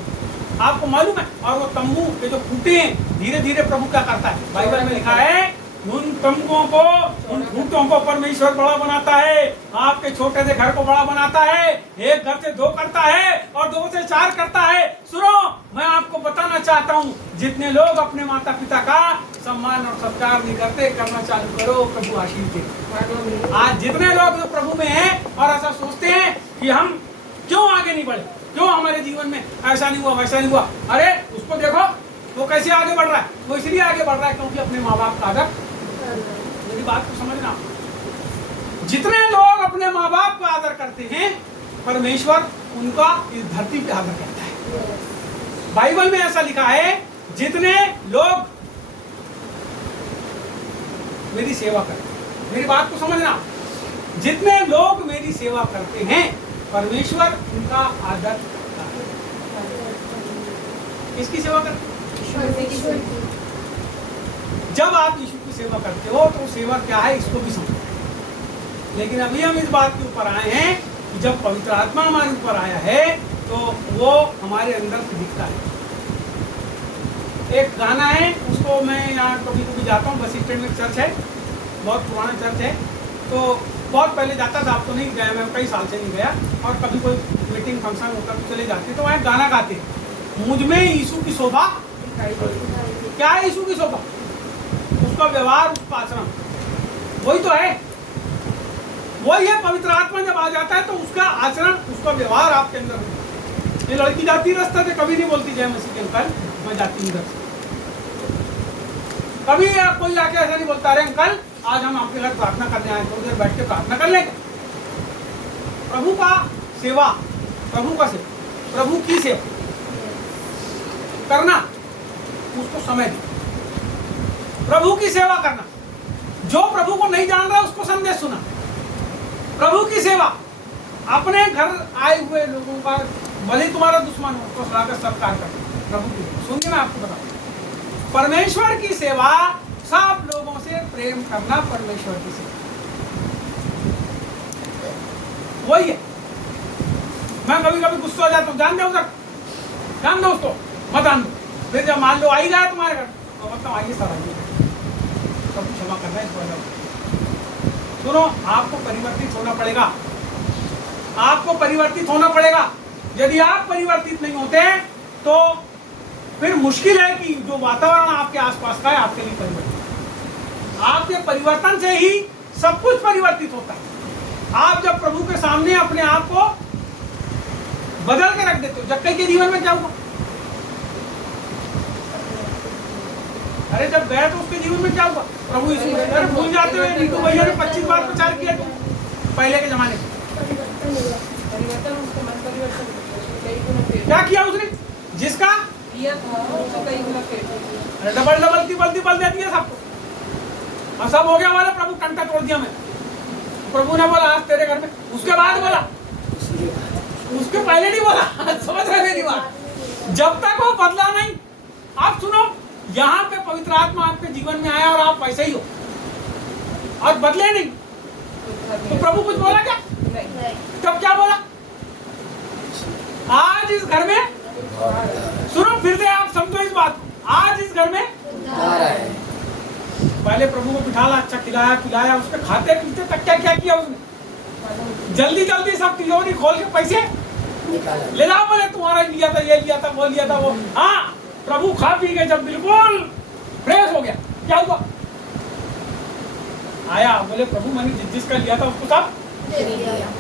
आपको मालूम है? और वो तंबू के जो खूंटे हैं धीरे धीरे प्रभु क्या करता है? बाइबल में लिखा है उन तंबुओं को, उन खूंटों को परमेश्वर बड़ा बनाता है। आपके छोटे से घर को बड़ा बनाता है। एक घर से 2 करता है और 2 से 4 करता है। सुनो, मैं आपको बताना चाहता हूँ, जितने लोग अपने माता पिता का सम्मान और सत्कार नहीं करते, करना चालू करो, प्रभु आशीष दे। आज जितने लोग जो प्रभु में हैं और ऐसा सोचते हैं कि हम क्यों आगे नहीं बढ़े, क्यों हमारे जीवन में ऐसा नहीं हुआ, वैसा नहीं हुआ। अरे उसको देखो वो कैसे आगे बढ़ रहा है। वो इसलिए आगे बढ़ रहा है क्योंकि अपने माँ बाप का आदर। मेरी बात को समझना, जितने लोग अपने माँ बाप का आदर करते हैं परमेश्वर उनका इस धरती पे आदर करता है। बाइबल में ऐसा लिखा है, जितने लोग मेरी सेवा करते हैं, मेरी बात को समझना, जितने लोग मेरी सेवा करते हैं परमेश्वर उनका आदर करता है। किसकी सेवा करते हैं? जब आप यीशु की सेवा करते हो तो सेवा क्या है इसको भी समझो। लेकिन अभी हम इस बात के ऊपर आए हैं कि जब पवित्र आत्मा हमारे ऊपर आया है तो वो हमारे अंदर से दिखता है। एक गाना है, उसको मैं यहाँ कभी कभी जाता हूँ, बस स्टैंड में चर्च है, बहुत पुराना चर्च है, तो बहुत पहले जाता था, अब तो नहीं गया, मैं कई साल से नहीं गया। और कभी कोई मीटिंग फंक्शन होता तो चले जाते, तो वहाँ गाना गाते, मुझ में यीशु की शोभा। क्या है यीशु की शोभा? उसका व्यवहार, उसका आचरण, वही तो है, वही है। पवित्र आत्मा जब आ जाता है तो उसका आचरण, उसका व्यवहार आपके अंदर होता है। ये लड़की जाती रास्ते से कभी नहीं बोलती जय मसीह के अंकल, मैं जाती हूँ इधर से। कभी कोई आके ऐसा नहीं बोलता, अरे अंकल आज हम आपके घर प्रार्थना करने आए, थोड़ी देर बैठ के प्रार्थना कर लेंगे। प्रभु का सेवा, प्रभु का सेवा, प्रभु की सेवा करना, उसको समय दे। प्रभु की सेवा करना, जो प्रभु को नहीं जान रहा उसको संदेश सुना। प्रभु की सेवा, अपने घर आए हुए लोगों का, भले तुम्हारा दुश्मन हो, उसको सलाह कर सत्कार करना। प्रभु की सुनिए, मैं आपको बताऊं, परमेश्वर की सेवा, सब लोगों से प्रेम करना परमेश्वर की सेवा, वही है। मैं कभी कभी गुस्सा हो जाता हूँ, जान दो उसको, मत आन दो। फिर जब मान लो आई गया तुम्हारे घर तो मतलब आइए सर, आइए, सब क्षमा करना है इसको। सुनो, आपको परिवर्तित होना पड़ेगा, आपको परिवर्तित होना पड़ेगा। यदि आप परिवर्तित नहीं होते तो फिर मुश्किल है कि जो वातावरण आपके आसपास का है आपके लिए परिवर्तित। आपके परिवर्तन से ही सब कुछ परिवर्तित होता है। आप जब प्रभु के सामने अपने आप को बदल के रख देते हो, जक्कई के जीवन में क्या हुआ? अरे जब गया तो उसके जीवन में क्या हुआ? प्रभु यीशु, अरे भूल जाते हुए नीतू भैया ने 25 बार प्रचार किया पहले के जमाने में। क्या किया उसने? जिसका डबल बल दे दिया सबको, और सब हो गया वाला, प्रभु कंटा तोड़ दिया। मैं प्रभु ने बोला आज तेरे घर में, उसके बाद बोला, उसके पहले नहीं बोला। समझ रहे मेरी बात? जब तक वो बदला नहीं। आप सुनो, यहाँ पे पवित्र आत्मा आपके जीवन में आया और आप वैसे ही हो और बदले नहीं, तो प्रभु कुछ बोला क्या? तब क्या बोला? आज इस घर में, सुनो फिर से आप समझो इस बात, आज इस घर में पहले प्रभु को बिठाला, अच्छा खिलाया पिलाया, उसके खाते पीते तक क्या क्या किया उसने, जल्दी जल्दी सब तिजोरी खोल के पैसे ले जाओ, बोले तुम्हारा लिया था, ये लिया था, वो लिया था, वो। हाँ, प्रभु खा पी गए जब बिल्कुल फ्रेश हो गया, क्या हुआ? आया, बोले प्रभु मैंने जिसका लिया था उसको सब।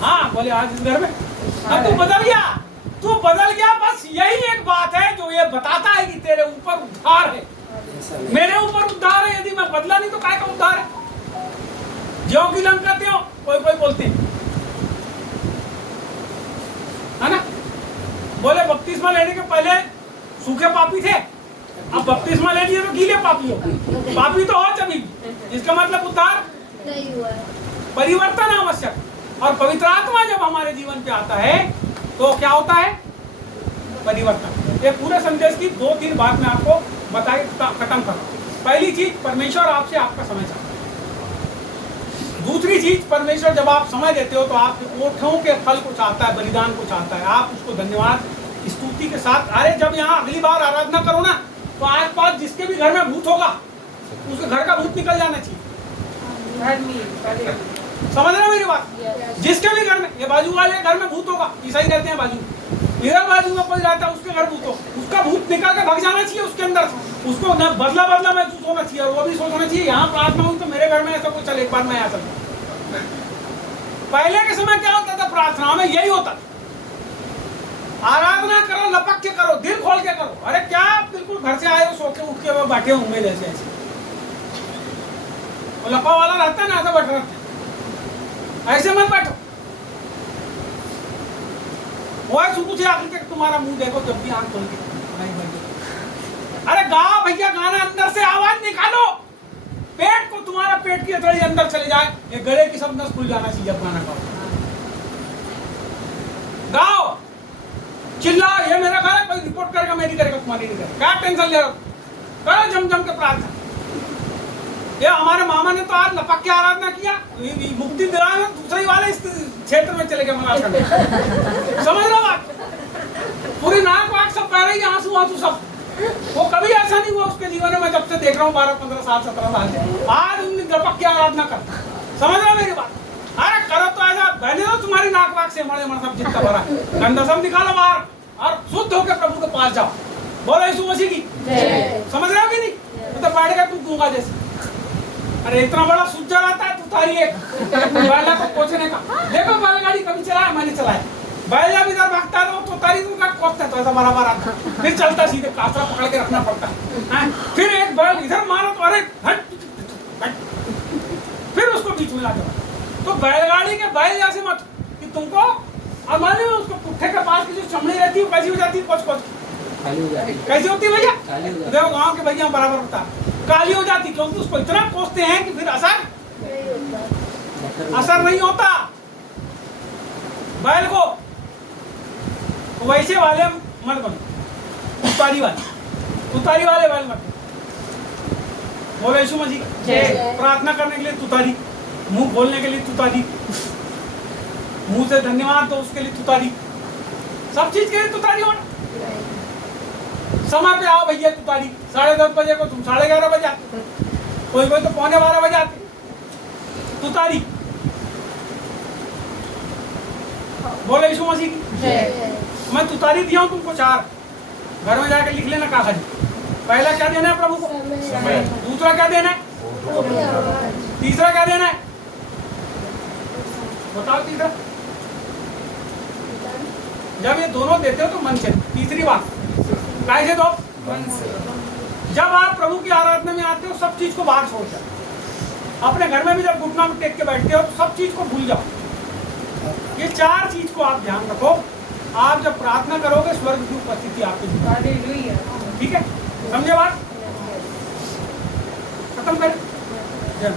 हाँ, बोले आज इस घर में अब तू बदल गया, तू बदल गया। बस यही एक बात है जो ये बताता है कि तेरे ऊपर उद्धार है, मेरे ऊपर उद्धार है। यदि मैं बदला नहीं तो काय का उद्धार है? ज्यों की लंका त्यों, कोई कोई बोलते हैं, है ना? बोले बपतिस्मा लेने के पहले सूखे पापी थे, अब बपतिस्मा ले लिए तो गीले पापी हो। पापी तो हो जब, इसका मतलब उद्धार नहीं हुआ है। परिवर्तन आवश्यक। और पवित्र आत्मा जब हमारे जीवन पे आता है तो क्या होता है? परिवर्तन। ये पूरे संदेश की 2-3 बात मैं आपको बताई, खत्म करूं। पहली चीज, परमेश्वर आपसे आपका समय चाहता है। दूसरी चीज, परमेश्वर जब आप समय देते हो तो आपके ओठों के फल को चाहता है, बलिदान को चाहता है। आप उसको धन्यवाद स्तुति के साथ, अरे जब यहाँ अगली बार आराधना करो ना तो आस पास जिसके भी घर में भूत होगा उसके घर का भूत निकल जाना चाहिए। समझ रहे हो मेरी बात? जिसके भी घर में, ये बाजू वाले घर में भूत होगा, ईसाई रहते हैं बाजू, इधर बाजू में कोई रहता है उसके घर भूत हो, उसका भूत निकल के भाग जाना चाहिए उसके अंदर से। उसको न बदला बदला महसूस होना चाहिए, और वो भी सोचना चाहिए यहाँ प्रार्थना हुई तो मेरे घर में ऐसा कुछ, चल एक बार मैं आ सकता। पहले के समय क्या होता था? प्रार्थना में यही होता, आराधना करो, लपक के करो, दिल खोल के करो। अरे क्या बिल्कुल घर से आए हो, सो के उठ के वो बैठे होंगे जैसे ऐसे, वो लपा वाला रहता है ना, ऐसा बैठ रहता है, ऐसे मत बैठो। वो शुरू से आकर के तुम्हारा मुंह देखो जब भी आंख खोल के, अरे गाओ भैया गाना, अंदर से आवाज निकालो। पेट को, तुम्हारा पेट की हथेली अंदर चले जाए, ये गले की सब नस खुल जाना चाहिए जब गाना गाओ। गाओ, चिल्ला, ये मेरा घर है, कोई रिपोर्ट करेगा मैं नहीं करेगा, तुम्हारी नहीं करेगा, क्या टेंशन ले रहे हो? करो जम जम के प्रार्थना। ये हमारे मामा ने तो आज लपक के आराधना किया, मुक्ति दिलाया में दूसरे वाले इस क्षेत्र में चले गए मना करने। समझ लो बात, पूरी नाक वाक सब बह रही है, आंसू आंसू सब। वो कभी ऐसा नहीं हुआ उसके जीवन में, जब से देख रहा हूँ 12-15 साल 17 साल से, आज उन्हें लपक के आराधना करता। समझ रहे हो मेरी बात? अरे करो तो ऐसा, बहने दो तुम्हारी नाक वाक से मरे सब जितना भरा गंदा सब निकालो बाहर और शुद्ध होकर प्रभु के पास जाओ। बोलो यीशु मसीह की। समझ रहे हो कि नहीं? तो बैठ गया तू गूंगा जैसे। अरे इतना बड़ा सुज्जर आता है तुतारी एक बैला को पोछने का। देखो बैलगाड़ी कभी चलाया? मैंने चलाया। बैला भी इधर भागता है तो तुतारी को कोसता है तो ऐसा बराबर आता, फिर चलता सीधे, कासरा पकड़ के रखना पड़ता है। फिर एक बैल इधर मारो तो अरे फिर उसको बीच में ला दो। तो बैलगाड़ी के बैल जैसे मत कि तुमको, और मालूम है उसको पुट्ठे के पास की जो चमड़ी रहती है कैसी हो जाती है, कोच कैसी होती है भैया? देखो गांव के भैया बराबर होता है, काली हो जाती, क्योंकि उसको इतना कोसते हैं कि फिर असर नहीं होता बैल को। वैसे वाले मत बनो, उतारी वाले बैल मत। बोलो यीशु मसीह। प्रार्थना करने के लिए तुतारी, मुंह बोलने के लिए तुतारी, मुंह से धन्यवाद दो उसके लिए तुतारी, सब चीज के लिए तुतारी होना। समय पे आओ भैया तुतारी, 10:30 बजे को तुम 11:30 बजे आते, कोई तो 11:15 बजे आते तुतारी। बोलो यीशु मसीह। मैं तुतारी दिया हूँ तुमको 4, घर में जाकर लिख लेना कागज। पहला क्या देना है प्रभु को? समय। दूसरा क्या देना है? तीसरा क्या देना है? बताओ तीसरा। जब ये दोनों देते हो तो मन से। तीसरी बात कैसे दो? मन से। जब आप प्रभु की आराधना में आते हो सब चीज को बाहर छोड़ जाओ। अपने घर में भी जब घुटना में टेक के बैठते हो तो सब चीज को भूल जाओ। ये 4 चीज को आप ध्यान रखो। आप जब प्रार्थना करोगे स्वर्ग की उपस्थिति आपकी, ठीक है? समझे बात? खत्म करें। जय